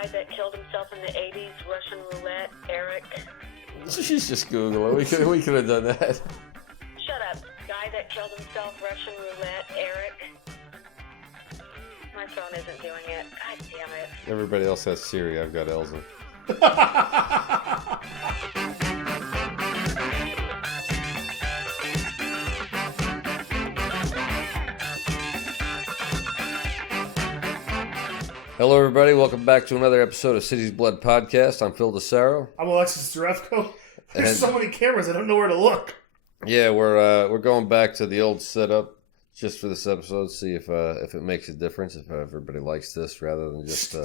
guy that killed himself in the 80s, Russian roulette, Eric. She's just Googling. We could have done that. Shut up. Guy that killed himself, Russian roulette, Eric. My phone isn't doing it. God damn it. Everybody else has Siri. I've got Elsa. Hello, everybody. Welcome back to another episode of City's Blood Podcast. I'm Phil DeSaro. I'm Alexis Zarefko. There's so many cameras, I don't know where to look. Yeah, we're going back to the old setup just for this episode. See if it makes a difference. If everybody likes this, rather than just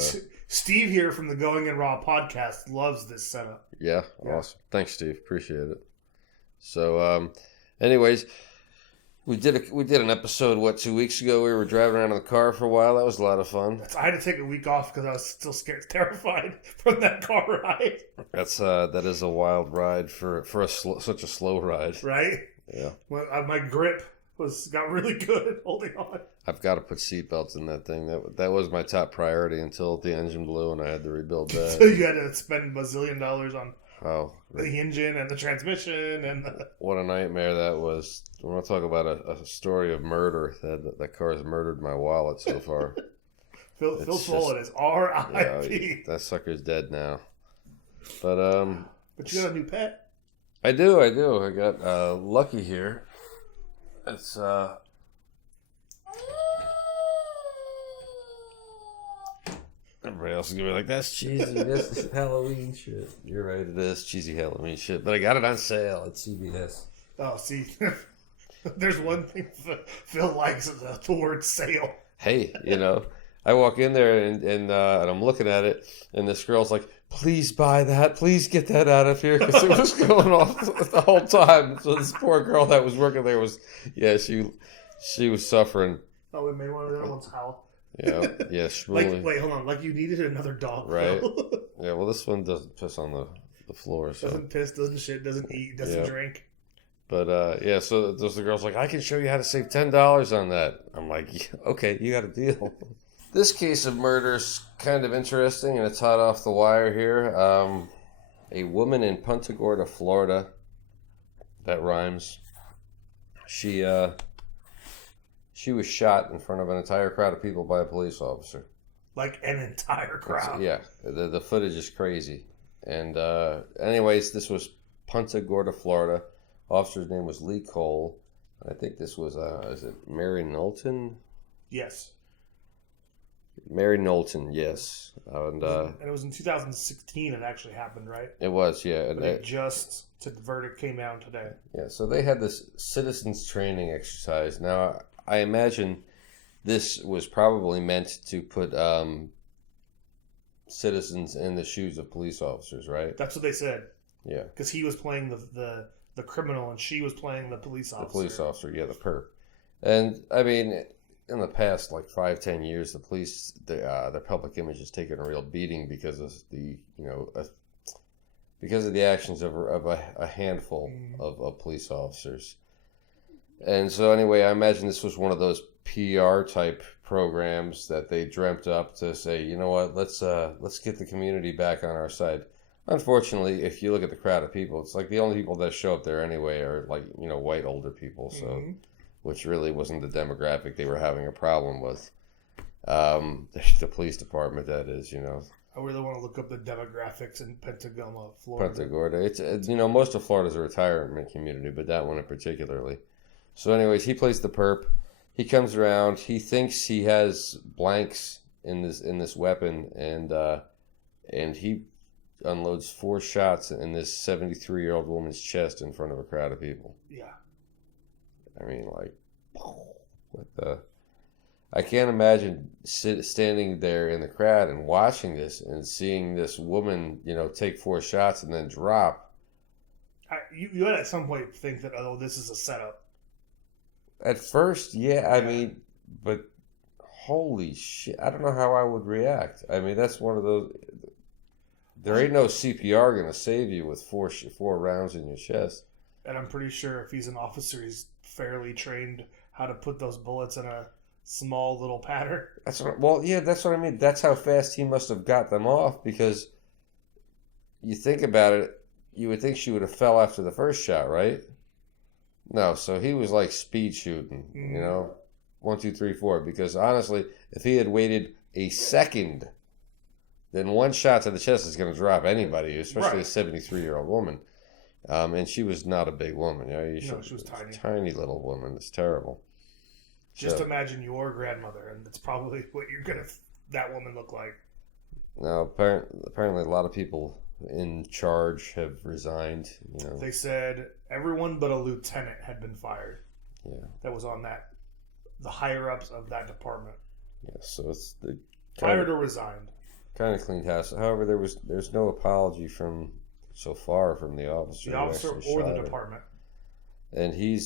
Steve here from the Going in Raw podcast loves this setup. Yeah, awesome. Thanks, Steve. Appreciate it. So, anyways. We did an episode, 2 weeks ago? We were driving around in the car for a while. That was a lot of fun. I had to take a week off because I was still terrified from that car ride. That is a wild ride for such a slow ride. Right? Yeah. My grip got really good holding on. I've got to put seatbelts in that thing. That was my top priority until the engine blew and I had to rebuild that. So you had to spend $1 bazillion on the engine and the transmission and what a nightmare that was. I want to talk about a story of murder. That car has murdered my wallet so far. Phil's wallet is R.I.P. Yeah, that sucker's dead now. But you got a new pet. I do. I got Lucky here. It's everybody else is gonna be like, that's cheesy. This is Halloween shit. You're right, it is cheesy Halloween shit. But I got it on sale at CVS. Oh, see, there's one thing Phil likes is the word sale. Hey, I walk in there and I'm looking at it, and this girl's like, please buy that. Please get that out of here, because it was going off the whole time. So this poor girl that was working there she was suffering. Oh, we made one of the other ones howl. Yeah. Wait, hold on. Like you needed another dog, right? Yeah. Well, this one doesn't piss on the floor. So. Doesn't piss, doesn't shit, doesn't eat, doesn't drink. But so the girl's like, I can show you how to save $10 on that. I'm like, yeah, okay, you got a deal. This case of murder is kind of interesting, and it's hot off the wire here. A woman in Punta Gorda, Florida. That rhymes. She was shot in front of an entire crowd of people by a police officer. Like an entire crowd. Yeah, the footage is crazy. And anyways, this was Punta Gorda, Florida. Officer's name was Lee Cole. I think this was, is it Mary Knowlton? Yes. Mary Knowlton, yes. And it was in 2016 it actually happened, right? It was, yeah. But the verdict came out today. Yeah, so they had this citizens training exercise. Now, I imagine this was probably meant to put citizens in the shoes of police officers, right? That's what they said. Yeah. Because he was playing the criminal and she was playing the police officer. The police officer, yeah, the perp. And, I mean, in the past, 5-10 years, the police, their public image has taken a real beating because of the actions of a handful of police officers. And so anyway, I imagine this was one of those PR type programs that they dreamt up to say, you know what, let's get the community back on our side. Unfortunately, if you look at the crowd of people, it's like the only people that show up there anyway are white older people. So, which really wasn't the demographic they were having a problem with. The police department, that is, I really want to look up the demographics in Pentagoma, Florida. Punta Gorda. It's most of Florida's a retirement community, but that one in particularly. So anyways, he plays the perp. He comes around. He thinks he has blanks in this weapon, and he unloads 4 shots in this 73-year-old woman's chest in front of a crowd of people. Yeah. I mean, what the... I can't imagine standing there in the crowd and watching this and seeing this woman, take 4 shots and then drop. You had at some point think that, this is a setup. At first, yeah. I mean, but holy shit. I don't know how I would react. I mean, that's one of those... There ain't no CPR going to save you with 4 rounds in your chest. And I'm pretty sure if he's an officer, he's fairly trained how to put those bullets in a small little pattern. That's what I mean. That's how fast he must have got them off, because you think about it, you would think she would have fell after the first shot, right? No, so he was like speed shooting, you know, 1, 2, 3, 4. Because honestly, if he had waited a second, then one shot to the chest is going to drop anybody, especially a 73-year-old woman. And she was not a big woman. You know, She was tiny. Tiny little woman. It's terrible. Just imagine your grandmother, and that's probably what that woman look like. Now, apparently, a lot of people in charge have resigned. You know, they said everyone but a lieutenant had been fired. Yeah, that was on the higher ups of that department. Yeah, so it's fired or resigned. Kind of cleaned house. However, there's no apology so far from the officer. The officer or the department. And he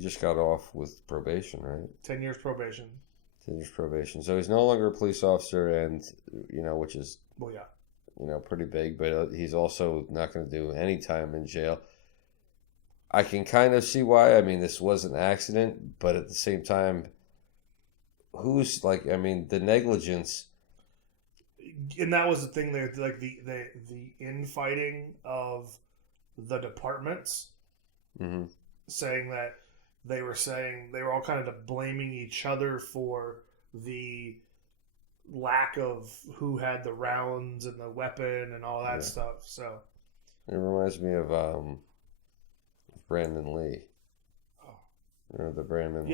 just got off with probation, right? 10 years probation. 10 years probation. So he's no longer a police officer, and which is pretty big. But he's also not going to do any time in jail. I can kind of see why. I mean, this was an accident, but at the same time, the negligence. And that was the thing there, like the infighting of the departments, saying that they were all kind of blaming each other for the lack of who had the rounds and the weapon and all that stuff. So it reminds me of Brandon Lee. Oh, the Brandon.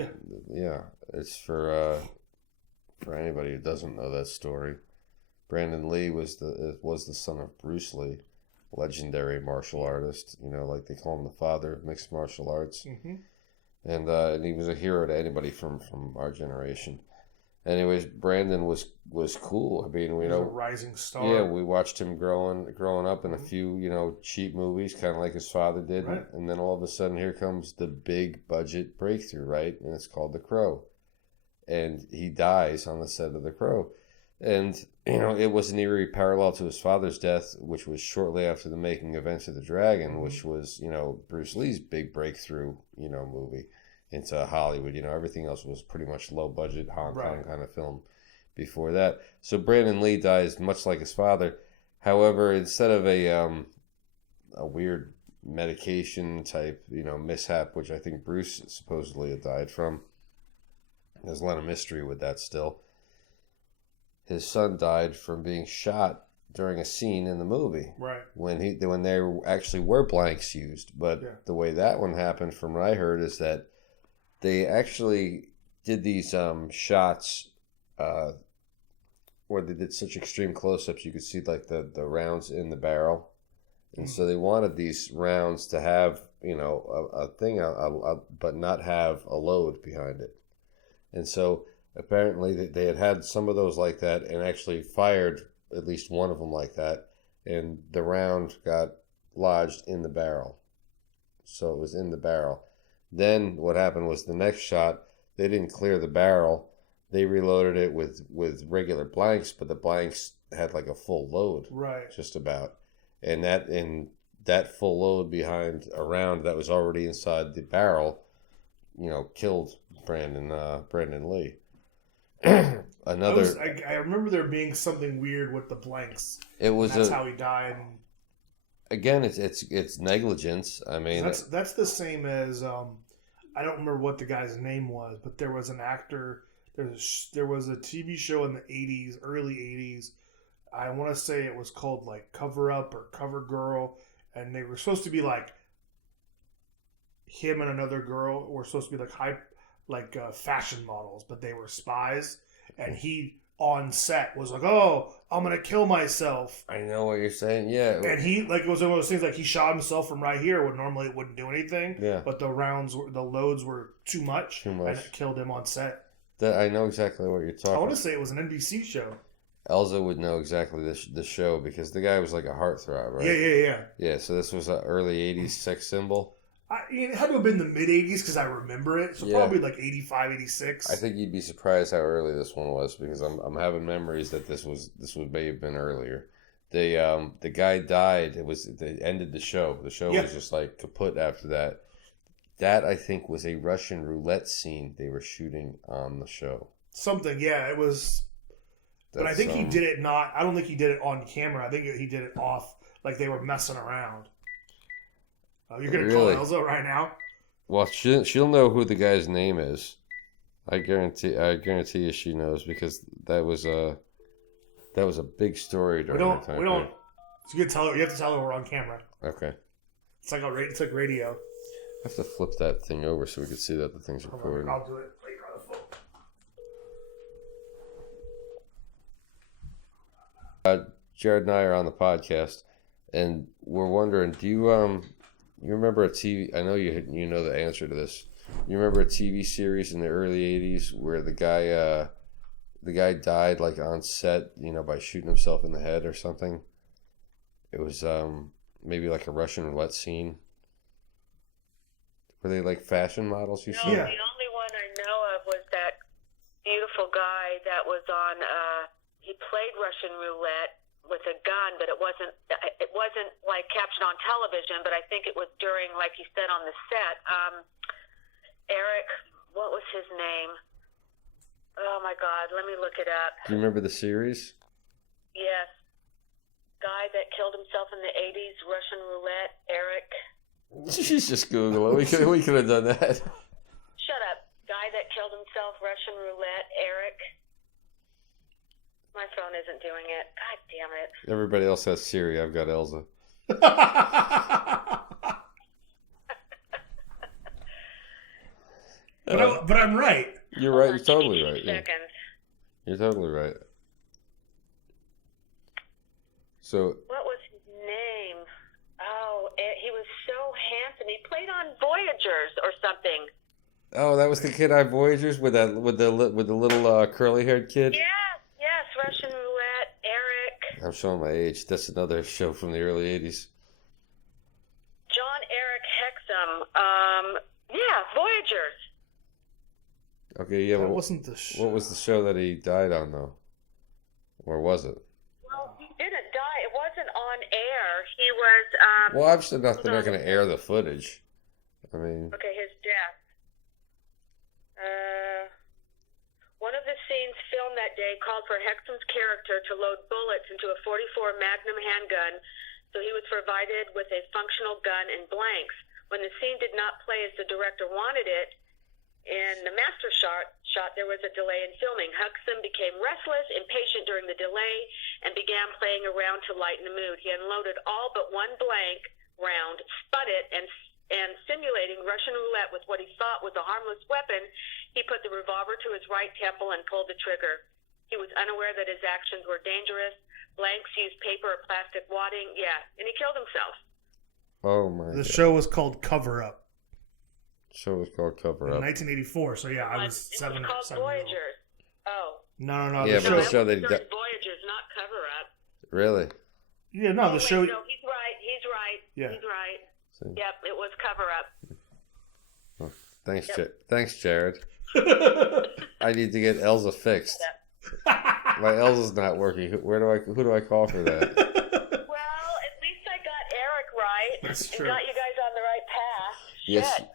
Yeah. It's for anybody who doesn't know that story. Brandon Lee was the son of Bruce Lee, legendary martial artist. Like they call him the father of mixed martial arts. Mm-hmm. And he was a hero to anybody from our generation. Anyways, Brandon was cool. I mean, he was a rising star. Yeah, we watched him growing up in a few cheap movies, kind of like his father did. Right. And then all of a sudden, here comes the big budget breakthrough, right? And it's called The Crow. And he dies on the set of The Crow. And, it was an eerie parallel to his father's death, which was shortly after the making of Enter the Dragon, which was, Bruce Lee's big breakthrough, movie into Hollywood. Everything else was pretty much low budget Hong Kong kind of film before that. So Brandon Lee dies much like his father. However, instead of a weird medication type, mishap, which I think Bruce supposedly had died from, there's a lot of mystery with that still. His son died from being shot during a scene in the movie. Right. When there actually were blanks used. But the way that one happened, from what I heard, is that they actually did these shots where they did such extreme close-ups you could see like the rounds in the barrel. And so they wanted these rounds to have, a thing, but not have a load behind it. And so apparently they had some of those like that and actually fired at least one of them like that. And the round got lodged in the barrel. So it was in the barrel. Then what happened was the next shot, they didn't clear the barrel. They reloaded it with regular blanks, but the blanks had like a full load. Right. Just about. And that full load behind a round that was already inside the barrel, killed Brandon Lee. I remember there being something weird with the blanks. That's how he died. Again, it's negligence. I mean, that's the same as I don't remember what the guy's name was, but there was an actor. There was a TV show in the 80s, early 80s. I want to say it was called like Cover Up or Cover Girl, and they were supposed to be like him and another girl were supposed to be like fashion models, but they were spies. And he on set was like, "Oh, I'm gonna kill myself." I know what you're saying, yeah. And he it was one of those things like he shot himself from right here when normally it wouldn't do anything. Yeah. But the loads were too much. And it killed him on set. I know exactly what you're talking. I want to say it was an NBC show. Elza would know exactly the show because the guy was like a heartthrob, right? Yeah. Yeah, so this was an early 80s sex symbol. It had to have been the mid-'80s because I remember it. So probably like 85, 86. I think you'd be surprised how early this one was because I'm having memories that this may have been earlier. The guy died. They ended the show. The show was just like kaput after that. that I think was a Russian roulette scene they were shooting on the show. Something, yeah, it was. But I think he did it not. I don't think he did it on camera. I think he did it off, like they were messing around. You're gonna call Elsa right now? Well, she'll know who the guy's name is. I guarantee you she knows, because that was a big story during that time. So you have to tell her we're on camera. Okay. It's like radio. I have to flip that thing over so we can see that the thing's recording. I'll do it later on the phone. Jared and I are on the podcast, and we're wondering, do you remember a TV? I know you know the answer to this. You remember a TV series in the early '80s where the guy died like on set, by shooting himself in the head or something? It was maybe like a Russian roulette scene. Were they like fashion models? The only one I know of was that beautiful guy that was on. He played Russian roulette with a gun, but it wasn't like captured on television. But I think it was during, like he said, on the set. Eric, what was his name? Oh my God, let me look it up. Do you remember the series? Yes. Guy that killed himself in the 80s, Russian roulette, Eric. She's just Google it. We could have done that. Shut up. Guy that killed himself, Russian roulette, Eric. My phone isn't doing it. God damn it. Everybody else has Siri. I've got Elsa. But I'm right. You're right. You're totally right. Seconds. You're totally right. So. What was his name? Oh, he was so handsome. He played on Voyagers or something. Oh, that was the kid on Voyagers with the little curly haired kid. Yes, Russian roulette, Eric. I'm showing my age. That's another show from the early '80s. Jon-Erik Hexum. Voyagers. Okay, yeah, that but wasn't the show. What was the show that he died on, though? Or was it? Well, he didn't die. It wasn't on air. He was. Well, obviously they're not going to air the footage. I mean. Okay, his death. One of the scenes filmed that day called for Hexum's character to load bullets into a .44 Magnum handgun, so he was provided with a functional gun and blanks. When the scene did not play as the director wanted it, in the master shot, there was a delay in filming. Hexum became restless, impatient during the delay, and began playing around to lighten the mood. He unloaded all but one blank round, spun it, and simulating Russian roulette with what he thought was a harmless weapon, he put the revolver to his right temple and pulled the trigger. He was unaware that his actions were dangerous. Blanks used paper or plastic wadding. Yeah, and he killed himself. Oh, my God. The show was called Cover Up. Show was called Cover Up. In 1984, so yeah, I was seven. It was called Voyagers. Oh. No. Yeah, but the show they... Voyagers, not Cover Up. Really? Yeah, no, the show... No, he's right. Yeah. He's right. See. Yep, it was Cover Up. Well, thanks, Jared. I need to get Elsa fixed. My Elsa's not working. Who do I call for that? Well, at least I got Eric right. That's and true. got you guys on the right path. Yes. Shit.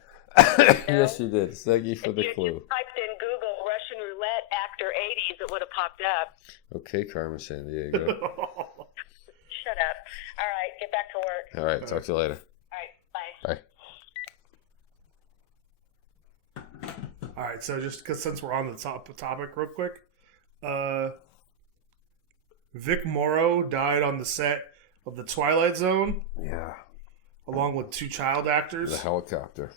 Yes, you did. Thank you for the If clue. you typed in Google Russian roulette actor 80s, it would have popped up. Okay, Carmen Sandiego. Shut up. All right, get back to work. All right, talk to you later. All right, bye. All right, so just because since we're on the topic real quick, Vic Morrow died on the set of The Twilight Zone. Yeah. Along with two child actors. The helicopter.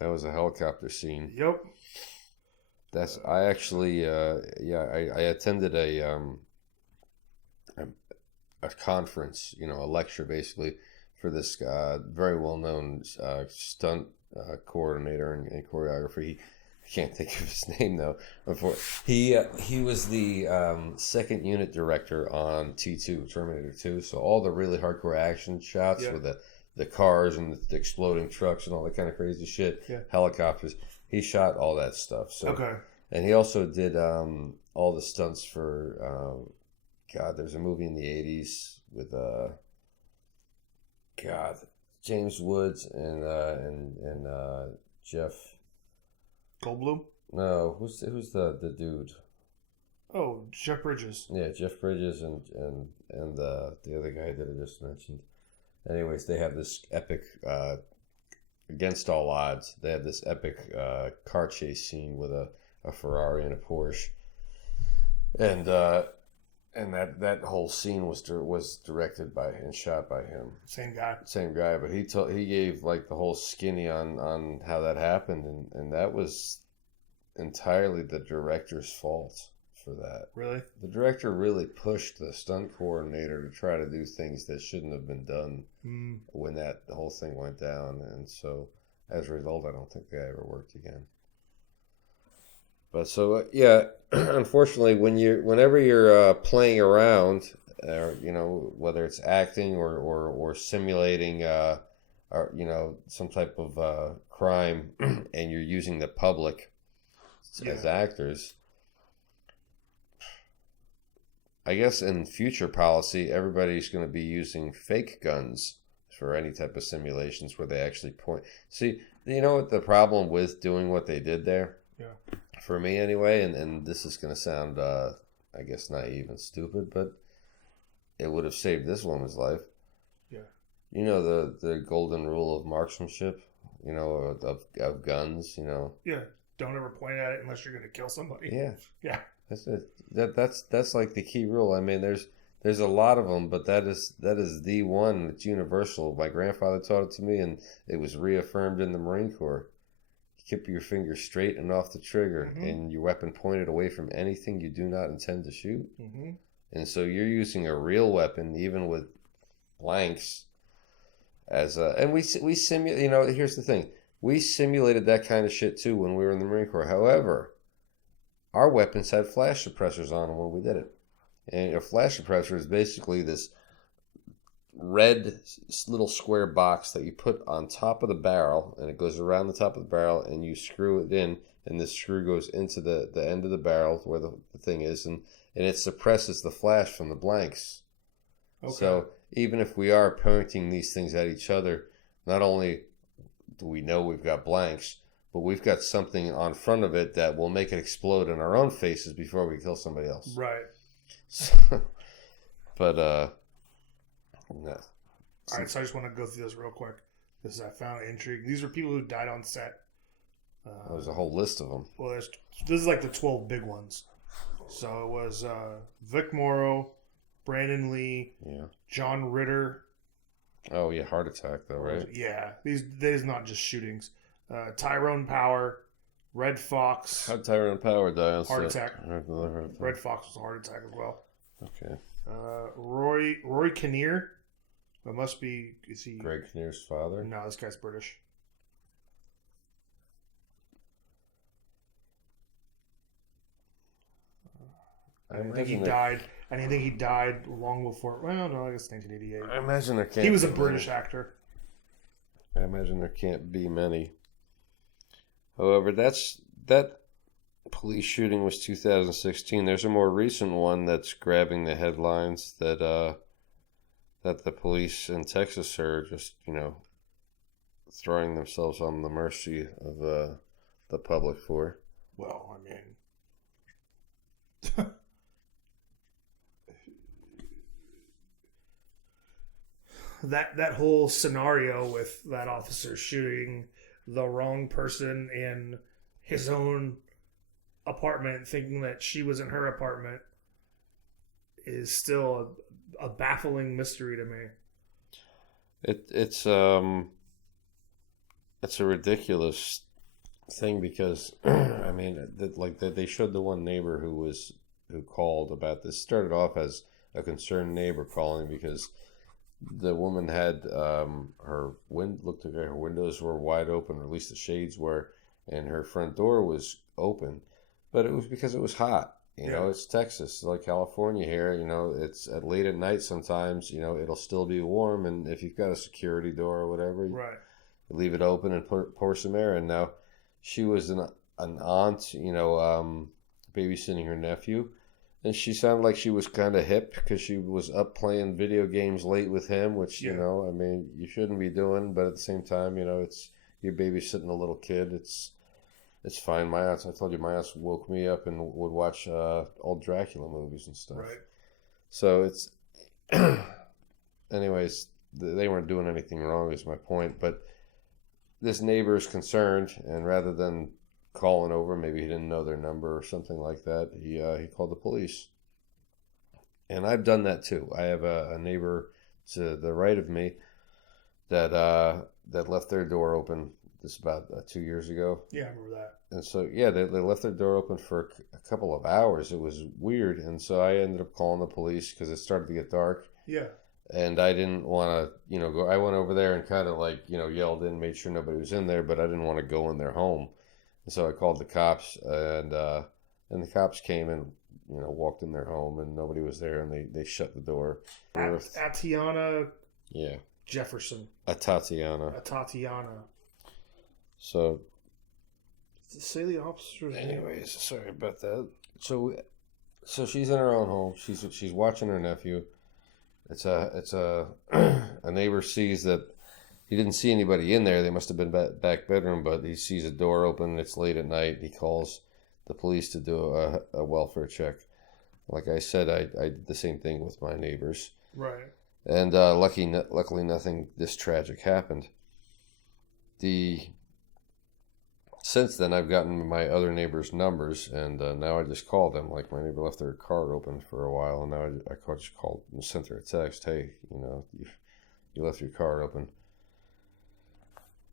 That was a helicopter scene. Yep. I actually, I attended a conference, a lecture basically for this very well-known stunt coordinator and choreographer. I can't think of his name though. He was the second unit director on T2, Terminator 2. So all the really hardcore action shots with the cars and the exploding trucks and all that kind of crazy shit, helicopters. He shot all that stuff. So and he also did all the stunts for there's a movie in the 80s with James Woods and Jeff Goldblum. No, who's the dude? Oh, Jeff Bridges. Yeah, Jeff Bridges and the other guy that I just mentioned. Anyways, they have this epic, against all odds, they have this epic car chase scene with a Ferrari and a Porsche, and that whole scene was directed by and shot by him. Same guy, but he gave like the whole skinny on how that happened, and that was entirely the director's fault for that. Really? The director really pushed the stunt coordinator to try to do things that shouldn't have been done when the whole thing went down, and so as a result, I don't think they ever worked again. But so yeah, unfortunately, whenever you're playing around, whether it's acting or simulating, or some type of crime, and you're using the public as actors, I guess in future policy, everybody's going to be using fake guns for any type of simulations where they actually point. See, you know what the problem with doing what they did there? Yeah. For me anyway, and this is going to sound, I guess, naive and stupid, but it would have saved this woman's life. Yeah. You know the golden rule of marksmanship, of guns, Yeah. Don't ever point at it unless you're going to kill somebody. Yeah. Yeah. That's it. That's like the key rule. I mean, there's a lot of them, but that is the one that's universal. My grandfather taught it to me, and it was reaffirmed in the Marine Corps. Keep your finger straight and off the trigger, and your weapon pointed away from anything you do not intend to shoot. Mm-hmm. And so you're using a real weapon, even with blanks, and we simulate. Here's the thing: we simulated that kind of shit too when we were in the Marine Corps. However, our weapons had flash suppressors on them when we did it, and a flash suppressor is basically this red little square box that you put on top of the barrel, and it goes around the top of the barrel, and you screw it in, and this screw goes into the end of the barrel where the thing is, and it suppresses the flash from the blanks. Okay. So even if we are pointing these things at each other, not only do we know we've got blanks, but we've got something on front of it that will make it explode in our own faces before we kill somebody else. Right. But no. All right, so I just want to go through this real quick. I found it intriguing. These are people who died on set. There's a whole list of them. Well, this is like the 12 big ones. So it was Vic Morrow, Brandon Lee, John Ritter. Oh yeah, heart attack though, right? Yeah, these not just shootings. Tyrone Power, Red Fox. How'd Tyrone Power die on heart set? Attack. Red Fox was a heart attack as well. Okay. Roy Kinnear. That must be. Is he Greg Kinnear's father? No, this guy's British. I think he died. And I think he died long before. Well, no, I guess 1988. I imagine there can't. He was a British actor. I imagine there can't be many. However, that police shooting was 2016. There's a more recent one that's grabbing the headlines that the police in Texas are just throwing themselves on the mercy of the public for. Well, I mean. That whole scenario with that officer shooting the wrong person in his own apartment, thinking that she was in her apartment, is still a baffling mystery to me. It's a ridiculous thing because I mean, they showed the one neighbor who called about this. Started off as a concerned neighbor calling because the woman had looked like her windows were wide open, or at least the shades were, and her front door was open. But it was because it was hot. It's Texas, like California here. It's at late at night sometimes. It'll still be warm, and if you've got a security door or whatever, right, you leave it open and pour some air in. Now, she was an aunt, babysitting her nephew. And she sounded like she was kind of hip because she was up playing video games late with him, which, Yeah. you know, I mean, you shouldn't be doing, but at the same time, you know, it's you're babysitting a little kid. It's fine. My aunts, I told you, my aunts woke me up and would watch old Dracula movies and stuff. Right. So it's, anyways, they weren't doing anything wrong, is my point. But this neighbor is concerned, and rather than calling over, maybe he didn't know their number or something like that, he called the police. And I've done that too. I have a neighbor to the right of me that left their door open. This about 2 years ago. Yeah, I remember that. And so, yeah, they left their door open for a couple of hours. It was weird. And so I ended up calling the police because it started to get dark. Yeah. And I didn't want to, you know, go. I went over there and kind of like, you know, yelled in, made sure nobody was in there, but I didn't want to go in their home. And so I called the cops, and the cops came and, you know, walked in their home, and nobody was there, and they shut the door. Atatiana Yeah. Jefferson. Atatiana. So, Say the officer's name. anyways, sorry about that. So she's in her own home. She's watching her nephew. It's a a neighbor sees that he didn't see anybody in there. They must have been back bedroom, but he sees a door open. It's late at night. He calls the police to do a welfare check. Like I said, I did the same thing with my neighbors. Right. And luckily nothing this tragic happened. Since then, I've gotten my other neighbors' numbers, and now I just call them. Like, my neighbor left their car open for a while, and now I just called and sent her a text. Hey, you know, you left your car open.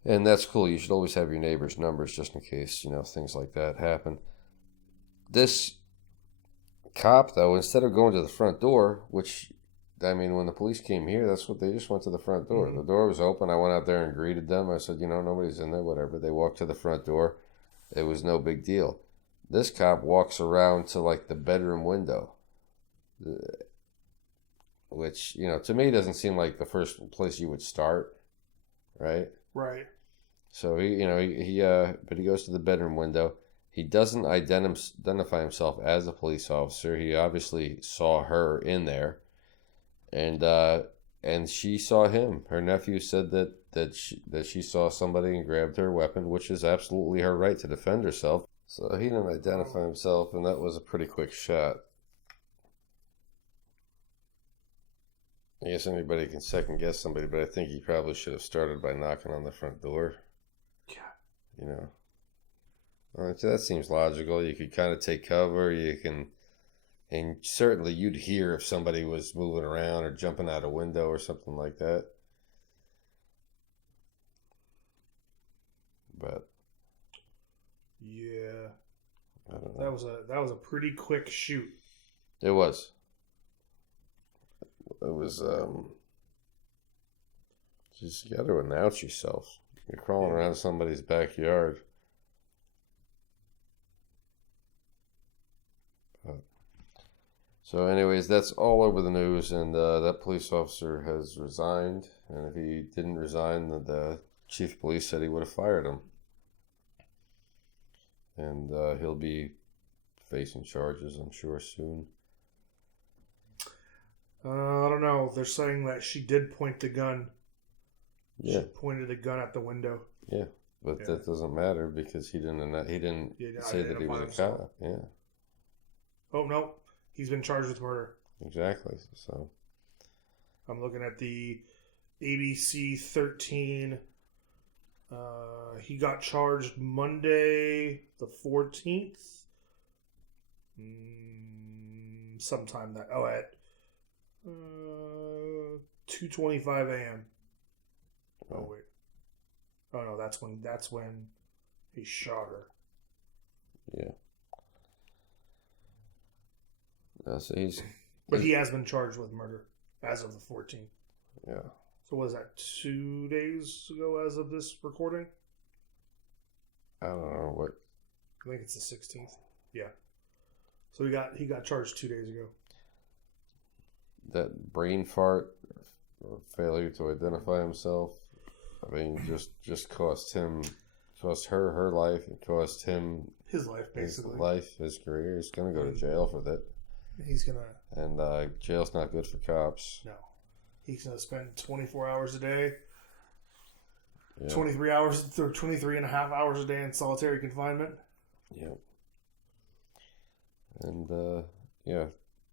And that's cool. You should always have your neighbors' numbers just in case, you know, things like that happen. This cop, though, instead of going to the front door, which, I mean, when the police came here, that's what they just went to the front door. Mm-hmm. The door was open. I went out there and greeted them. I said, you know, nobody's in there, whatever. They walked to the front door. It was no big deal. This cop walks around to, like, the bedroom window, which, you know, to me doesn't seem like the first place you would start, right? Right. So, but he goes to the bedroom window. He doesn't identify himself as a police officer. He obviously saw her in there. And she saw him. Her nephew said that she saw somebody and grabbed her weapon, which is absolutely her right to defend herself. So he didn't identify himself, and that was a pretty quick shot. I guess anybody can second guess somebody, but I think he probably should have started by knocking on the front door. Yeah. You know, so that seems logical. You could kind of take cover. And certainly you'd hear if somebody was moving around or jumping out a window or something like that. But yeah, I don't know. That was a pretty quick shoot. It was. Just you got to announce yourself. You're crawling around somebody's backyard. So anyways, that's all over the news, and that police officer has resigned, and if he didn't resign, the chief of police said he would have fired him. And he'll be facing charges, I'm sure, soon. I don't know. They're saying that she did point the gun. Yeah. She pointed the gun at the window. Yeah, but that doesn't matter because he didn't say that he was a cop. Yeah. Oh, no. He's been charged with murder. Exactly. So I'm looking at the ABC 13. He got charged Monday the 14th. Sometime that. Oh, at 2:25 a.m. Oh wait. Oh no, that's when he shot her. Yeah. So But he has been charged with murder as of the 14th. Yeah. So was that 2 days ago as of this recording? I don't know what. I think it's the 16th. Yeah. So he got charged 2 days ago. That brain fart or failure to identify himself. I mean, just cost her life. It cost him his life, basically. His career. He's gonna go to jail for that. He's gonna. And jail's not good for cops. No. He's gonna spend 24 hours a day, Yeah. 23 hours, 23 and a half hours a day in solitary confinement. Yep. And yeah,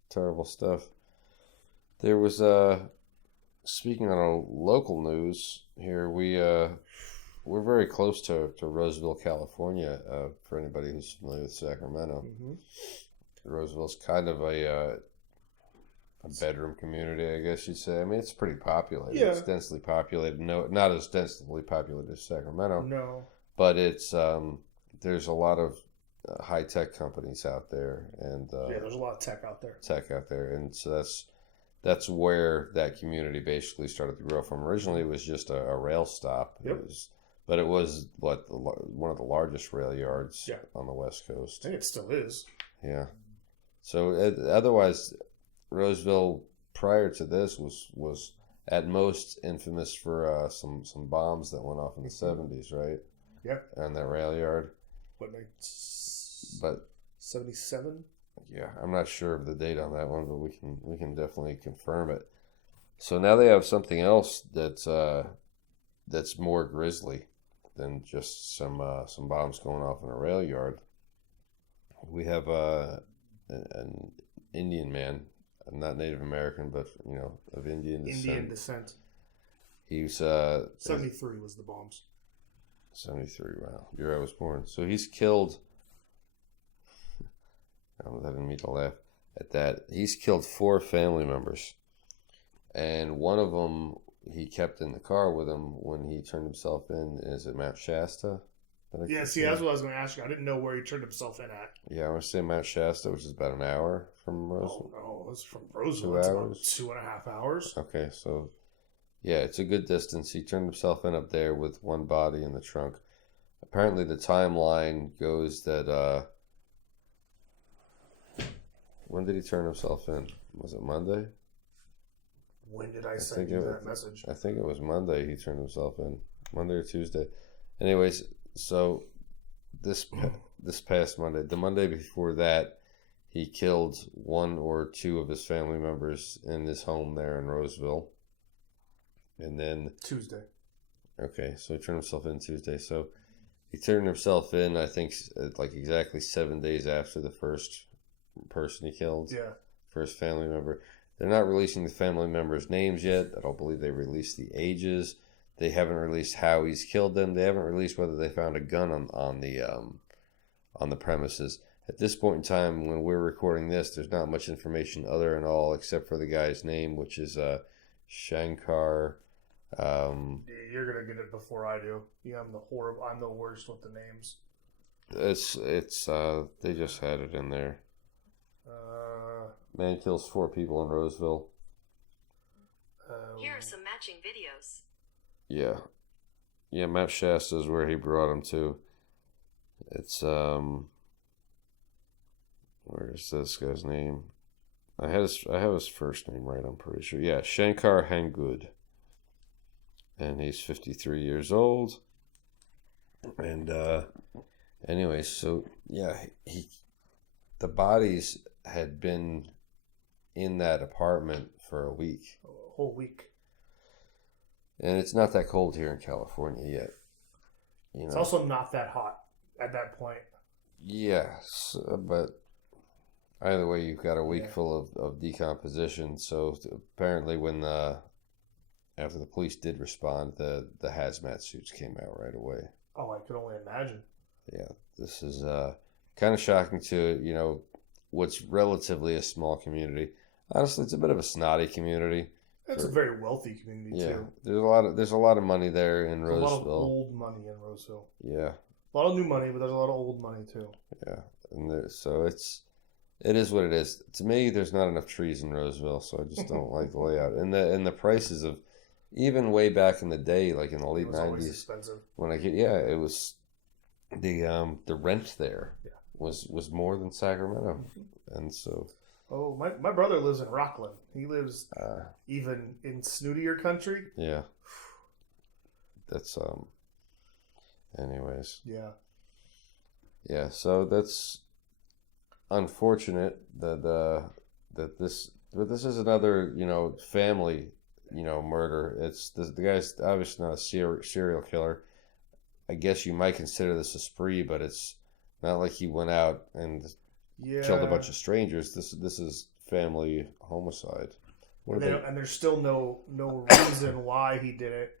terrible stuff. There was speaking on local news here, we're very close to Roseville, California. For anybody who's familiar with Sacramento, Roseville's kind of a bedroom community, I guess you'd say. I mean, it's pretty populated. Yeah. It's densely populated. No, not as densely populated as Sacramento. No. But it's there's a lot of high tech companies out there, and There's a lot of tech out there. and so that's where that community basically started to grow from. Originally, it was just a rail stop. Yep. It was one of the largest rail yards on the West Coast. I think it still is. Yeah. So otherwise, Roseville prior to this was at most infamous for some bombs that went off in the 70s, right? Yep. And that rail yard. But 77? yeah, I'm not sure of the date on that one, but we can definitely confirm it. So now they have something else that's more grisly than just some bombs going off in a rail yard. We have an Indian man, not Native American, but of Indian descent. He's 73 was the bombs. 73. Wow, year I was born. So he's killed. I didn't mean to laugh at that. He's killed 4 family members, and one of them he kept in the car with him when he turned himself in. Is it Mount Shasta? Yeah, see, that's what I was going to ask you. I didn't know where he turned himself in at. Yeah, I want to say Mount Shasta, which is about an hour from Roseville. Oh, no, it's from Roseville. 2 it's hours? about 2.5 hours. Okay, so yeah, it's a good distance. He turned himself in up there with one body in the trunk. Apparently, the timeline goes that when did he turn himself in? Was it Monday? When did I send you that message? I think it was Monday he turned himself in. Monday or Tuesday. Anyways, so this past Monday, the Monday before that, he killed 1 or 2 of his family members in his home there in Roseville. And then Tuesday. Okay, so he turned himself in Tuesday. So he turned himself in, I think, like exactly 7 days after the first person he killed. Yeah. First family member. They're not releasing the family members' names yet. I don't believe they released the ages. They haven't released how he's killed them. They haven't released whether they found a gun on the premises. At this point in time, when we're recording this, there's not much information other than all except for the guy's name, which is Shankar. You're gonna get it before I do. Yeah, I'm the worst with the names. It's they just had it in there. Man kills 4 people in Roseville. Here are some matching videos. Yeah, Mount Shasta is where he brought him to. It's where's this guy's name? I have his first name right, I'm pretty sure. Yeah, Shankar Hanggood. And he's 53 years old. And anyway, so yeah, the bodies had been in that apartment for a week. A whole week. And it's not that cold here in California yet. It's also not that hot at that point. Yes, but either way, you've got a week full of decomposition. So apparently when after the police did respond, the hazmat suits came out right away. Oh, I could only imagine. Yeah, this is kind of shocking to, what's relatively a small community. Honestly, it's a bit of a snotty community. It's a very wealthy community too. There's a lot of money there in Roseville. A lot of old money in Roseville. Yeah. A lot of new money, but there's a lot of old money too. Yeah, and so it is what it is. To me, there's not enough trees in Roseville, so I just don't like the layout. And the prices of even way back in the day, like in the late '90s, expensive. When it was the rent there was more than Sacramento, and so. Oh, my brother lives in Rockland. He lives even in snootier country. Yeah. That's anyways. Yeah. Yeah, so that's unfortunate that that but this is another, family, murder. It's the guy's obviously not a serial killer. I guess you might consider this a spree, but it's not like he went out and killed a bunch of strangers. This is family homicide. And there's still no reason why he did it.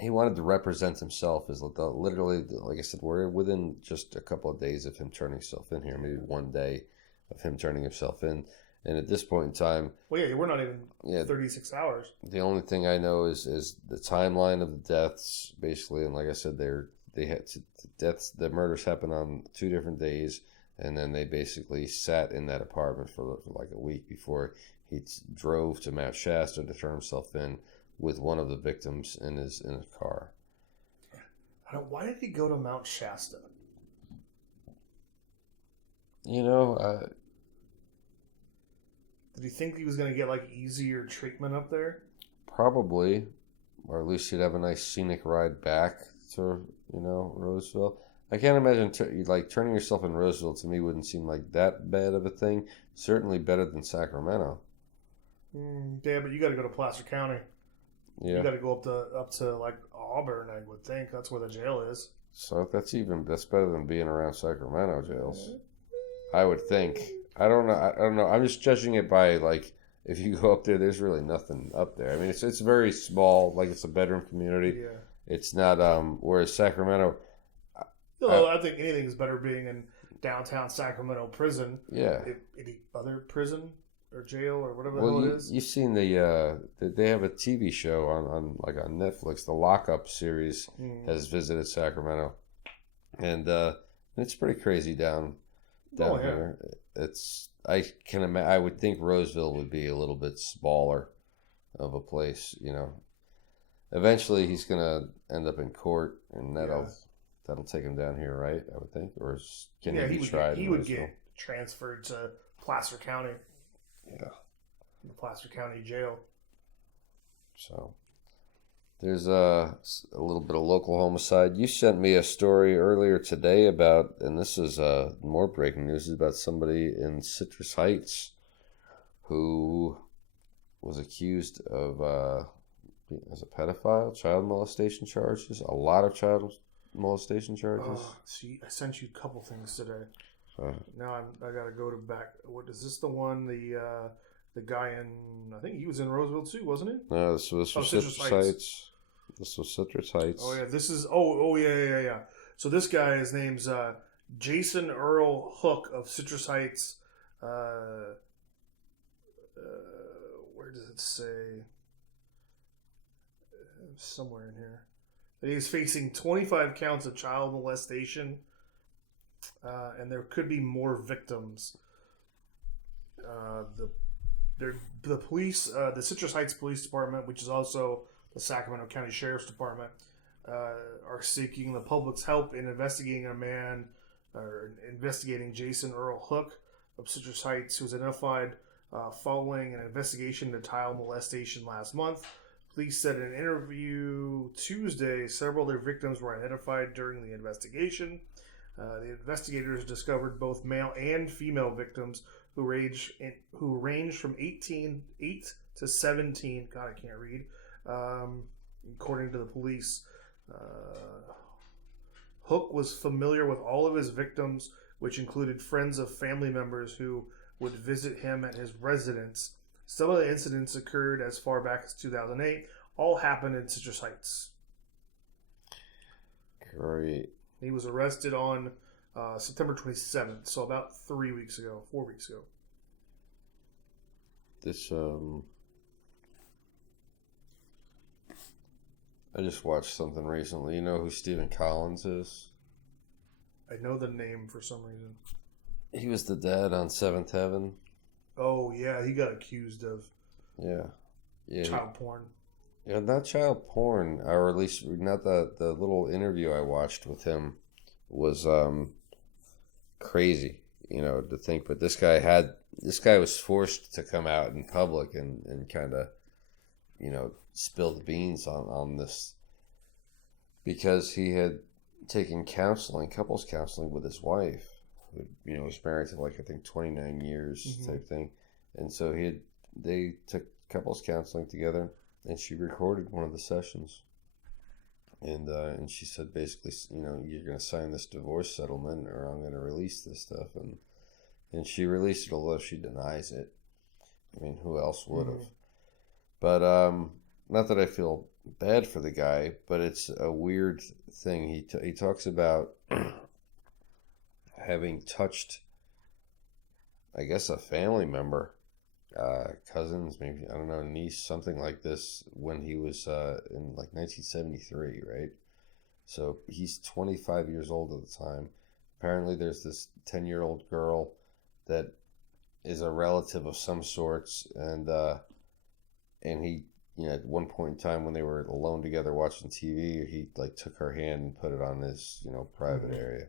He wanted to represent himself as literally, like I said, we're within just a couple of days of him turning himself in here, maybe one day of him turning himself in. And at this point in time... Well, yeah, we're not even 36 hours. The only thing I know is the timeline of the deaths, basically. And like I said, the murders happened on 2 different days. And then they basically sat in that apartment for like a week before he drove to Mount Shasta to turn himself in with one of the victims in his car. Why did he go to Mount Shasta? Did he think he was going to get like easier treatment up there? Probably, or at least he'd have a nice scenic ride back to Roseville. I can't imagine turning yourself in Roseville. To me, wouldn't seem like that bad of a thing. Certainly better than Sacramento. Yeah, but you got to go to Placer County. Yeah. You got to go up to like Auburn. I would think that's where the jail is. So that's better than being around Sacramento jails. I would think. I don't know. I'm just judging it by like if you go up there, there's really nothing up there. I mean, it's very small. Like it's a bedroom community. Yeah. It's not. Whereas Sacramento. I think anything is better being in downtown Sacramento prison. Yeah. Any other prison or jail or whatever the hell it is. You've seen they have a TV show on Netflix. The Lockup series has visited Sacramento, and it's pretty crazy down here. I would think Roseville would be a little bit smaller of a place. Eventually he's gonna end up in court, and that'll take him down here, right? I would think, or can he be tried? He would get transferred to Placer County. Yeah, the Placer County Jail. So there's a little bit of local homicide. You sent me a story earlier today about, and this is more breaking news, is about somebody in Citrus Heights who was accused of as a pedophile, child molestation charges, a lot of child molestation charges. See, I sent you a couple things today. Now I gotta go to back. What is this? The one the guy in, I think he was in Roseville too, wasn't he? No, this was Citrus Heights. This was Citrus Heights. Oh yeah, this is yeah. So this guy, his name's Jason Earl Hook of Citrus Heights. Where does it say? Somewhere in here. That he's facing 25 counts of child molestation, and there could be more victims. The police, the Citrus Heights Police Department, which is also the Sacramento County Sheriff's Department, are seeking the public's help in investigating Jason Earl Hook of Citrus Heights, who was identified following an investigation into child molestation last month. Police said in an interview Tuesday, several of their victims were identified during the investigation. The investigators discovered both male and female victims who range from 8 to 17. God, I can't read. According to the police, Hook was familiar with all of his victims, which included friends of family members who would visit him at his residence. Some of the incidents occurred as far back as 2008. All happened in Citrus Heights. Great. He was arrested on September 27th, so about 4 weeks ago. This, I just watched something recently. You know who Stephen Collins is? I know the name for some reason. He was the dad on Seventh Heaven. Oh, yeah, he got accused of child porn. Yeah, not child porn, or at least not the little interview I watched with him was crazy, to think. But this guy was forced to come out in public and kind of, spill the beans on this because he had taken couples counseling with his wife. who was married to, like, I think 29 years Mm-hmm. type thing. And so they took couples counseling together, and she recorded one of the sessions. And she said, basically, you're going to sign this divorce settlement or I'm going to release this stuff. And she released it, although she denies it. I mean, who else would have? Mm-hmm. But not that I feel bad for the guy, but it's a weird thing. He talks about having touched, I guess, a family member, cousins, maybe, I don't know, niece, something like this, when he was in like 1973, right? So he's 25 years old at the time. Apparently there's this 10-year-old girl that is a relative of some sorts, and he, at one point in time when they were alone together watching TV, he like took her hand and put it on his, private area.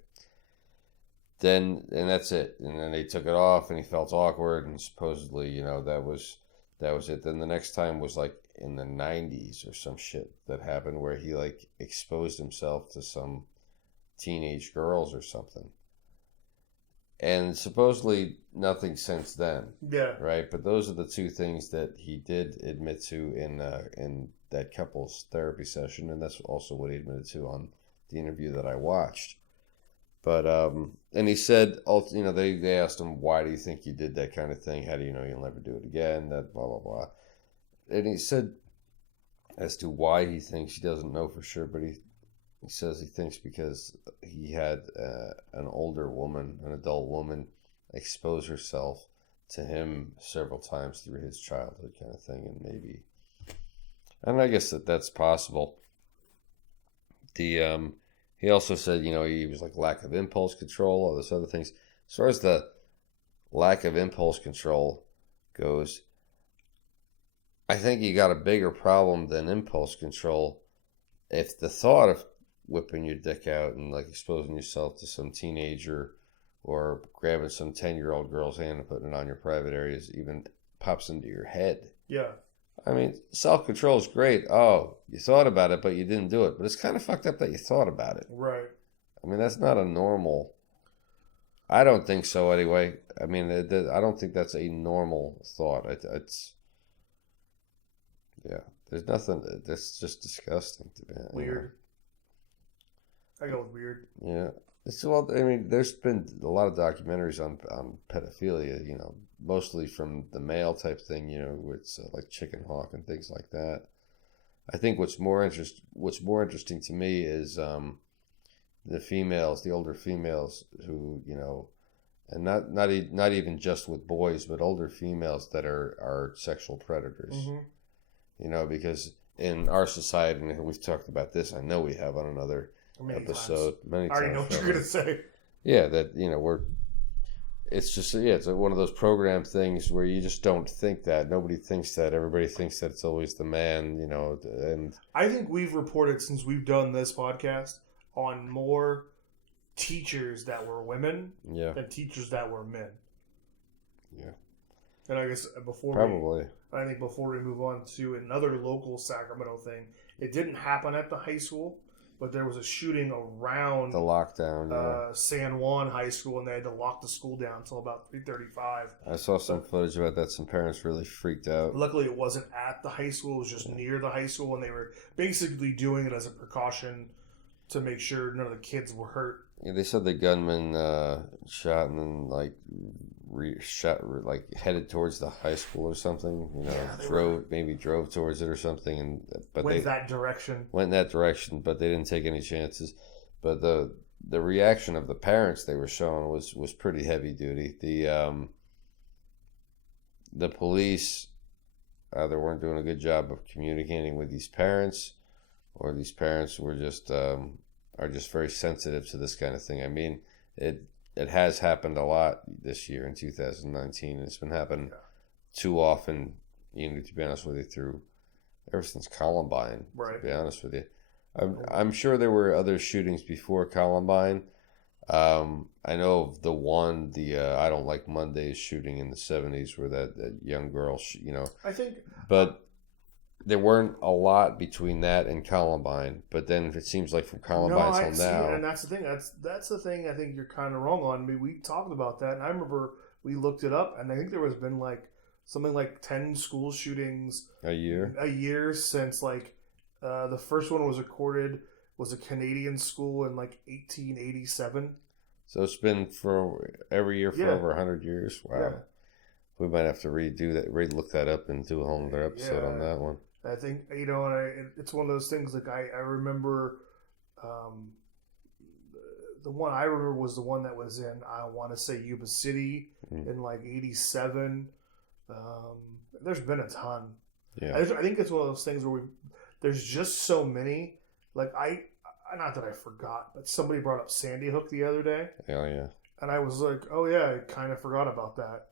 And that's it. And then they took it off, and he felt awkward, and supposedly, that was it. Then the next time was like in the 90s or some shit that happened where he like exposed himself to some teenage girls or something. And supposedly nothing since then. Yeah. Right? But those are the two things that he did admit to in that couples therapy session, and that's also what he admitted to on the interview that I watched. But and he said, they asked him, why do you think you did that kind of thing? How do you know you'll never do it again? That blah, blah, blah. And he said, as to why he thinks, he doesn't know for sure, but he says he thinks because he had an older woman, an adult woman, expose herself to him several times through his childhood kind of thing. And I guess that's possible. He also said, he was like lack of impulse control, all those other things. As far as the lack of impulse control goes, I think you got a bigger problem than impulse control if the thought of whipping your dick out and like exposing yourself to some teenager or grabbing some 10-year-old girl's hand and putting it on your private areas even pops into your head. Yeah. I mean, self-control is great. Oh, you thought about it, but you didn't do it. But it's kind of fucked up that you thought about it. Right. I mean, that's not a normal... I don't think so, anyway. I mean, I don't think that's a normal thought. It's... Yeah. There's nothing... That's just disgusting to me. Weird. I go with weird. Yeah. There's been a lot of documentaries on pedophilia, mostly from the male type thing, where it's like Chicken Hawk and things like that. I think what's more interesting to me is the females, the older females who, and not even just with boys, but older females that are sexual predators. Mm-hmm. Because in our society, and we've talked about this, I know we have on another episode many times. I already know what you're gonna say. Yeah, that it's just it's one of those program things where you just don't think that. Nobody thinks that. Everybody thinks that it's always the man, and I think we've reported since we've done this podcast on more teachers that were women than teachers that were men. Yeah. And I guess before we move on to another local Sacramento thing, it didn't happen at the high school. But there was a shooting around the lockdown, San Juan High School, and they had to lock the school down until about 3:35. I saw some footage about that. Some parents really freaked out. Luckily, it wasn't at the high school. It was just near the high school, and they were basically doing it as a precaution to make sure none of the kids were hurt. Yeah, they said the gunman shot and then headed towards the high school or something. Drove towards it or something, went in that direction. But they didn't take any chances. But the reaction of the parents they were showing was pretty heavy duty. The police either weren't doing a good job of communicating with these parents, or these parents were just are just very sensitive to this kind of thing. I mean, it has happened a lot this year in 2019, and it's been happening too often, to be honest with you, ever since Columbine, to be honest with you. I'm sure there were other shootings before Columbine. I know of the one, I Don't Like Mondays shooting in the 70s where that young girl, I think... But there weren't a lot between that and Columbine, but then it seems like from Columbine till now. And that's the thing. That's the thing I think you're kind of wrong on. I mean, we talked about that, and I remember we looked it up, and I think there has been like something like 10 school shootings a year since like the first one was recorded was a Canadian school in like 1887. So it's been for every year for over 100 years. Wow. Yeah. We might have to look that up and do a whole other episode on that one. I think, and it's one of those things, like I remember, the one I remember was the one that was in, I want to say Yuba City in like 87. There's been a ton. Yeah. I think it's one of those things where there's just so many, like not that I forgot, but somebody brought up Sandy Hook the other day. Oh yeah. And I was like, oh yeah, I kind of forgot about that.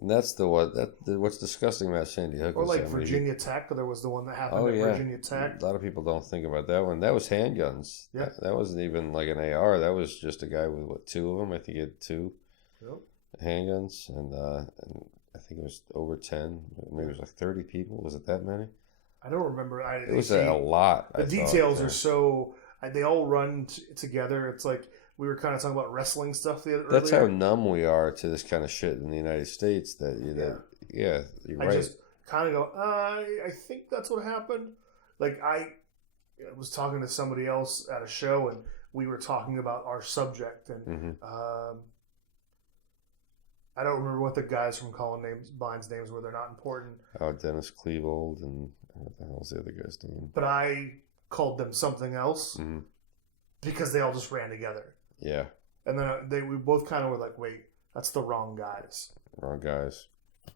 And that's what's disgusting about Sandy Hook. Or like Virginia Tech, there was the one that happened at Virginia Tech. A lot of people don't think about that one. That was handguns. Yeah. That wasn't even like an AR. That was just a guy with 2 of them. I think he had 2 handguns. And I think it was over 10. Maybe it was like 30 people. Was it that many? I don't remember. It was a lot. The details are so... They all run together. It's like... We were kind of talking about wrestling stuff earlier. That's how numb we are to this kind of shit in the United States. You're right. I just kind of go, I think that's what happened. Like, I was talking to somebody else at a show, and we were talking about our subject. And I don't remember what the guys from Columbine's names were. They're not important. Oh, Dennis Klebold, and what the hell's the other guy's name? But I called them something else because they all just ran together. Yeah. And then we both kind of were like, wait, that's the wrong guys. Wrong guys.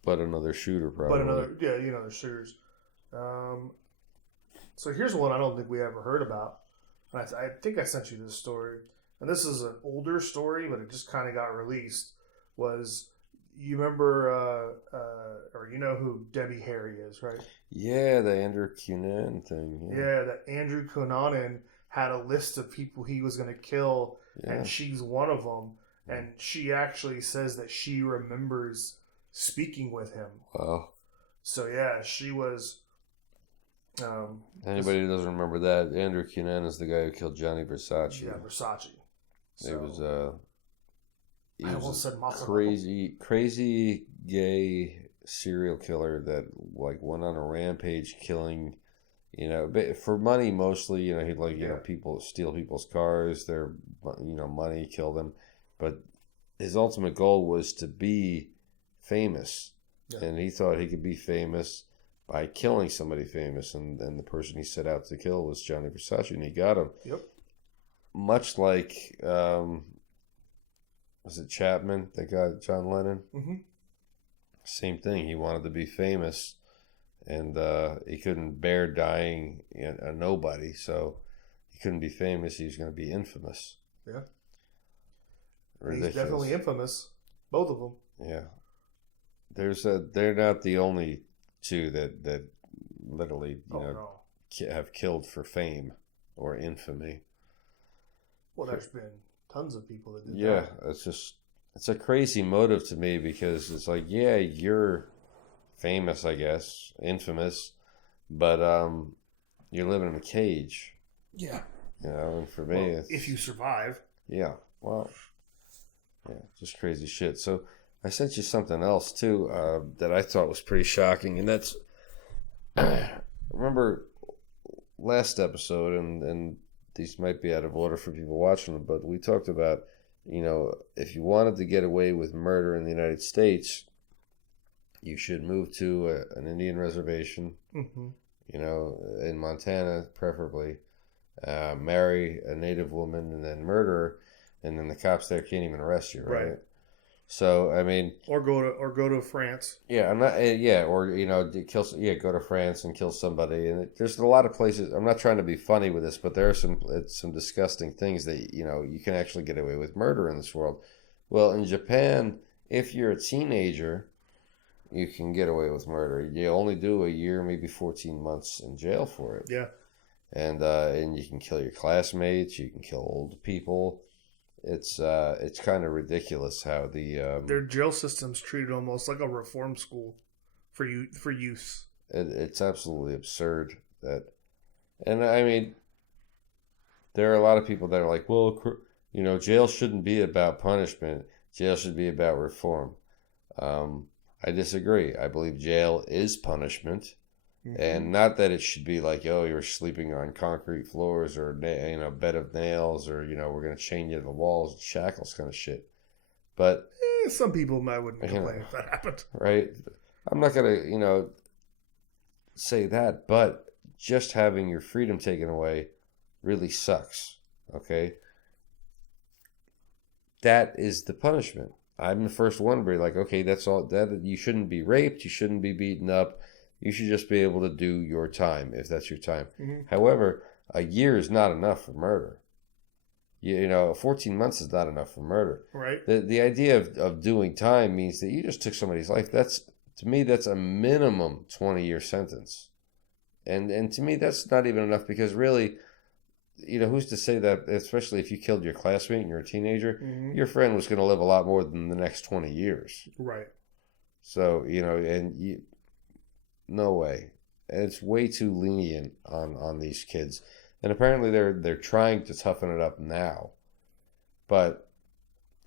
But another shooter, probably. The shooters. So here's one I don't think we ever heard about. And I think I sent you this story. And this is an older story, but it just kind of got released. You remember, or you know who Debbie Harry is, right? Yeah, the Andrew Cunanan thing. Yeah, that Andrew Cunanan had a list of people he was going to kill, and she's one of them. And she actually says that she remembers speaking with him. Wow. So, yeah, she was... Anybody who doesn't remember that, Andrew Cunanan is the guy who killed Johnny Versace. Yeah, Versace. He was I almost said crazy gay serial killer that like went on a rampage killing... for money mostly, he'd people steal people's cars, their, money, kill them. But his ultimate goal was to be famous. Yeah. And he thought he could be famous by killing somebody famous. And the person he set out to kill was Johnny Versace, and he got him. Yep. Much like, was it Chapman that got John Lennon? Mm-hmm. Same thing. He wanted to be famous. And he couldn't bear dying a nobody, so he couldn't be famous. He was going to be infamous. Yeah. He's definitely infamous. Both of them. Yeah. They're not the only two that literally have killed for fame or infamy. Well, there's been tons of people that did that. Yeah, it's a crazy motive to me because it's like, yeah, you're famous, I guess, infamous, but you're living in a cage. Yeah. And for me, if you survive. Yeah. Well. Yeah, just crazy shit. So I sent you something else too that I thought was pretty shocking, and that's remember last episode, and these might be out of order for people watching them, but we talked about if you wanted to get away with murder in the United States, you should move to an Indian reservation, in Montana, preferably, marry a native woman and then murder her, and then the cops there can't even arrest you, right? So, I mean... Or go to France. Yeah, I'm not... or, go to France and kill somebody. And there's a lot of places... I'm not trying to be funny with this, but there are some disgusting things that, you can actually get away with murder in this world. Well, in Japan, if you're a teenager... You can get away with murder. You only do a year, maybe 14 months in jail for it. Yeah. And you can kill your classmates. You can kill old people. It's kind of ridiculous how the their jail system's treated almost like a reform school for youth. It's absolutely absurd that, and I mean, there are a lot of people that are like, well, jail shouldn't be about punishment. Jail should be about reform. I disagree. I believe jail is punishment, and not that it should be like, oh, you're sleeping on concrete floors or bed of nails, or we're gonna chain you to the walls and shackles kind of shit. But some people wouldn't complain if that happened, right? I'm not gonna say that, but just having your freedom taken away really sucks. Okay, that is the punishment. I'm the first one to be like, okay, that's all. That you shouldn't be raped, you shouldn't be beaten up. You should just be able to do your time if that's your time. However, a year is not enough for murder. 14 months is not enough for murder. Right. The idea of doing time means that you just took somebody's life. To me, that's a minimum 20-year sentence. And to me, that's not even enough, because really, who's to say that, especially if you killed your classmate and you're a teenager, your friend was going to live a lot more than the next 20 years. Right. So, no way. And it's way too lenient on these kids. And apparently they're trying to toughen it up now. But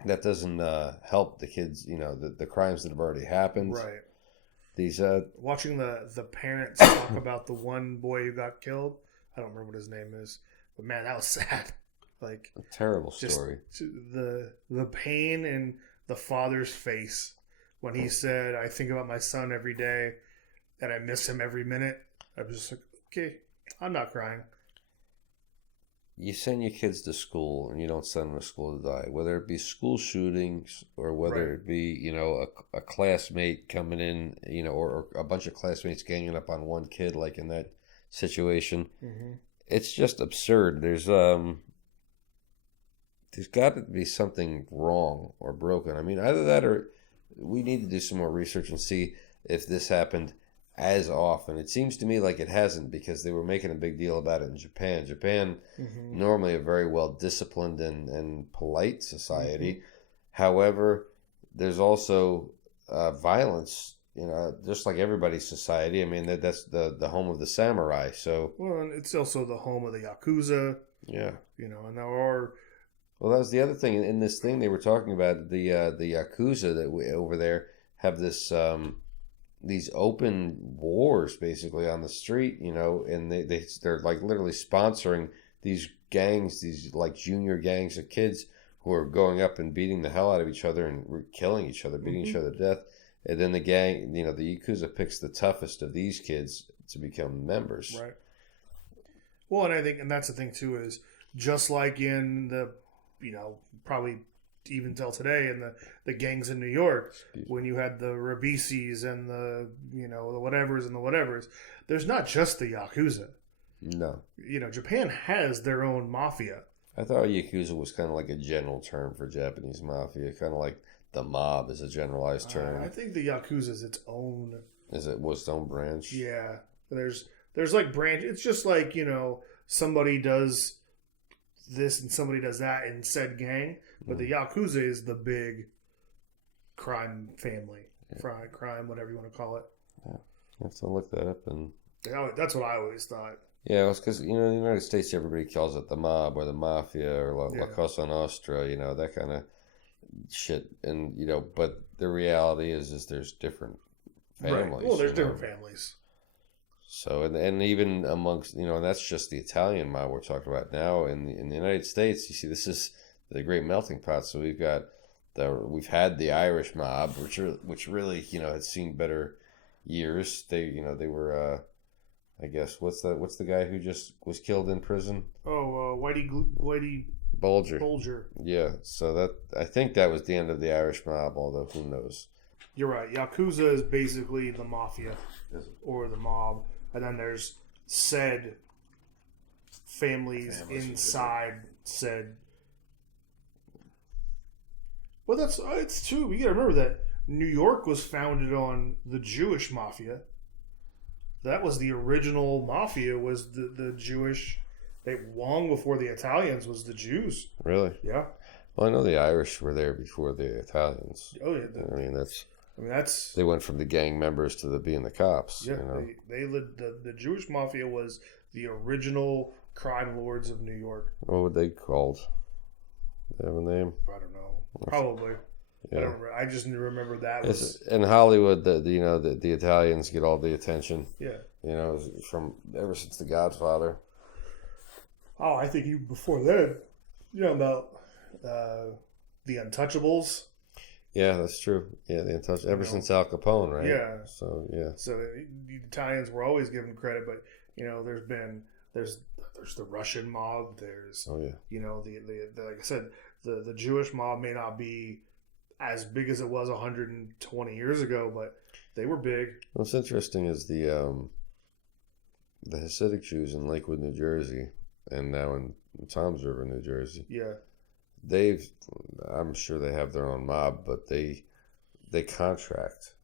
that doesn't help the kids, the crimes that have already happened. Right. These watching the parents talk about the one boy who got killed. I don't remember what his name is. But man, that was sad. Like, a terrible story. The pain in the father's face when he said, "I think about my son every day, and I miss him every minute." I was just like, okay, I'm not crying. You send your kids to school, and you don't send them to school to die. Whether it be school shootings, or whether it be a classmate coming in, or a bunch of classmates ganging up on one kid, like in that situation. It's just absurd. There's got to be something wrong or broken. I mean, either that, or we need to do some more research and see if this happened as often. It seems to me like it hasn't, because they were making a big deal about it in Japan. Japan, normally a very well disciplined and polite society. However, there's also violence. Just like everybody's society. I mean, that's the home of the samurai. So, well, and it's also the home of the Yakuza. Yeah. And there are. Well, that was the other thing in this thing they were talking about. The Yakuza that over there have this these open wars basically on the street. And they're like literally sponsoring these gangs, these like junior gangs of kids who are going up and beating the hell out of each other and killing each other, beating each other to death. And then the gang, the Yakuza picks the toughest of these kids to become members. Right. Well, and I think, and that's the thing too, is just like in the, probably even till today in the gangs in New York, when you had the Rabisis and the, the whatevers, there's not just the Yakuza. No. Japan has their own mafia. I thought Yakuza was kind of like a general term for Japanese mafia, kind of like the mob is a generalized term. I think the Yakuza is its own. Was its own branch? Yeah. There's like branch. It's just like, somebody does this and somebody does that in said gang. But the Yakuza is the big crime family. Yeah. Crime, whatever you want to call it. Yeah. I have to look that up. And that's what I always thought. Yeah, it's because, in the United States, everybody calls it the mob or the mafia or La Cosa Nostra, that kind of shit. And, but the reality is there's different families. Right. Well, there's different families. So, and even amongst, and that's just the Italian mob we're talking about now. In the United States, you see, this is the great melting pot. So we've had the Irish mob, which really, had seen better years. They were, I guess, what's the guy who just was killed in prison? Oh, Whitey Bulger. Yeah, so I think that was the end of the Irish mob, although who knows. You're right. Yakuza is basically the mafia or the mob. And then there's said families inside said. Well, it's true. You gotta remember that New York was founded on the Jewish mafia. That was the original mafia. Was the Jewish? Long before the Italians was the Jews. Really? Yeah. Well, I know the Irish were there before the Italians. Oh yeah. I mean, that's... They went from the gang members to being the cops. Yeah, you know? the Jewish Mafia was the original crime lords of New York. What would they called? They have a name? I don't know. Probably. Yeah. I just remember that was... In Hollywood, the Italians get all the attention. Yeah. You know, from ever since The Godfather. Oh, I think even before then. You know about the Untouchables. Yeah, that's true. Yeah, the Untouchables. Ever since Al Capone, right? Yeah. So yeah. So the Italians were always given credit, but you know, there's the Russian mob. There's you know the like I said, the Jewish mob may not be as big as it was 120 years ago, but they were big. What's interesting is the Hasidic Jews in Lakewood, New Jersey, and now in Toms River, New Jersey. Yeah. I'm sure they have their own mob, but they contract.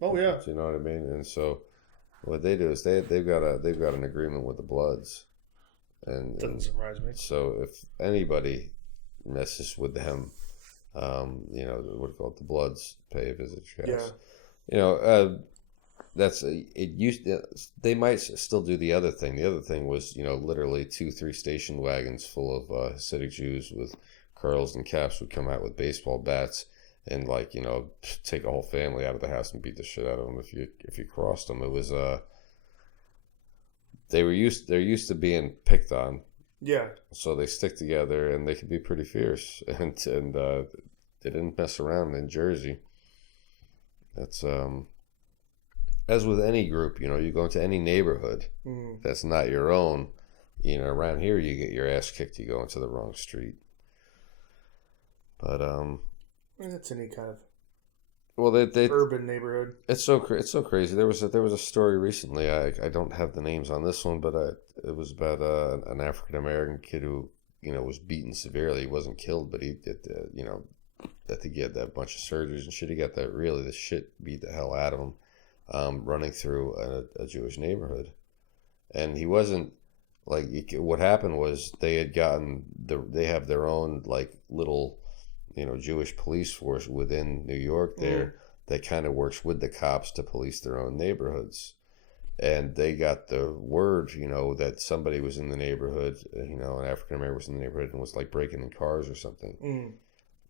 Oh yeah. Do you know what I mean? And so what they do is they've got an agreement with the Bloods, and doesn't surprise me. So if anybody messes with them, you know, what do you call it? The Bloods pay a visit. Yeah. You know, they might still do the other thing. The other thing was, you know, literally 2-3 station wagons full of Hasidic Jews with curls and caps would come out with baseball bats and, like, you know, take a whole family out of the house and beat the shit out of them if you crossed them. It was they're used to being picked on. Yeah. So they stick together and they can be pretty fierce, and they didn't mess around in Jersey. That's as with any group, you know, you go into any neighborhood that's not your own, you know, around here you get your ass kicked, you go into the wrong street. But that's any kind of they urban neighborhood. It's so crazy. There was a story recently. I don't have the names on this one, but it was about an African American kid who, you know, was beaten severely. He wasn't killed, but he did, you know, I think he had that bunch of surgeries and shit. He got the shit beat the hell out of him, running through a Jewish neighborhood, and he wasn't like. What happened was they have their own like little, you know, Jewish police force within New York there that kind of works with the cops to police their own neighborhoods. And they got the word, you know, that somebody was in the neighborhood, you know, an African American was in the neighborhood and was like breaking in cars or something.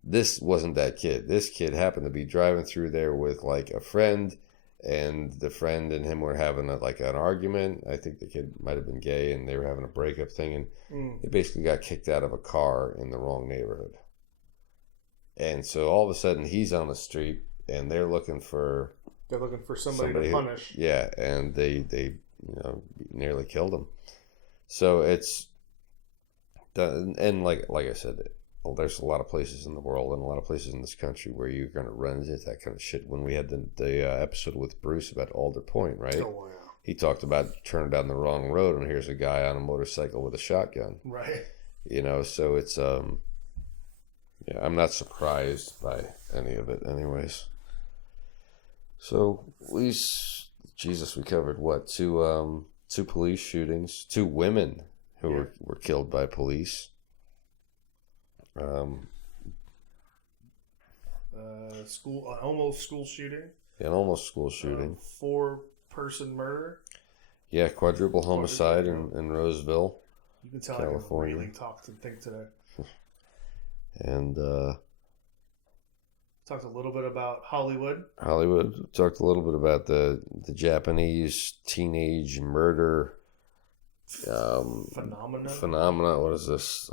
This wasn't that kid. This kid happened to be driving through there with like a friend, and the friend and him were having an argument. I think the kid might have been gay, and they were having a breakup thing, and he basically got kicked out of a car in the wrong neighborhood. And so all of a sudden he's on the street, and they're looking for somebody to punish. Yeah, and they you know nearly killed him. So it's and like I said, there's a lot of places in the world and a lot of places in this country where you're going to run into that kind of shit. When we had the episode with Bruce about Alder Point, right? Oh, yeah. He talked about turning down the wrong road, and here's a guy on a motorcycle with a shotgun. Right. You know, so it's yeah, I'm not surprised by any of it, anyways. So we covered what? Two police shootings, 2 women who were killed by police. Almost school shooting. Yeah, an almost school shooting. 4-person murder. Yeah, quadruple homicide in Roseville. You can tell California. I can really talk and think today. And talked a little bit about Hollywood. Talked a little bit about the Japanese teenage murder phenomena. What is this?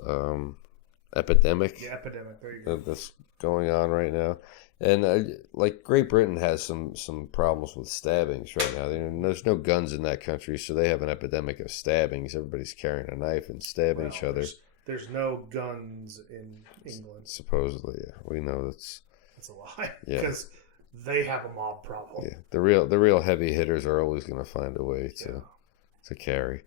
Epidemic. Yeah, epidemic. There you go. That's going on right now. And like Great Britain has some problems with stabbings right now. There's no guns in that country, so they have an epidemic of stabbings. Everybody's carrying a knife and stabbing each other. There's no guns in England. Supposedly, yeah. We know that's a lie. Yeah. Because they have a mob problem. Yeah. The real heavy hitters are always going to find a way to carry.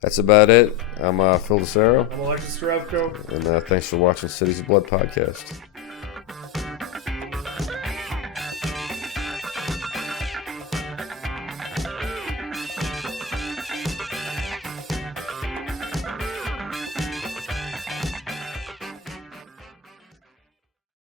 That's about it. I'm Phil DeSaro. I'm Alexis Starevko. And thanks for watching Cities of Blood podcast.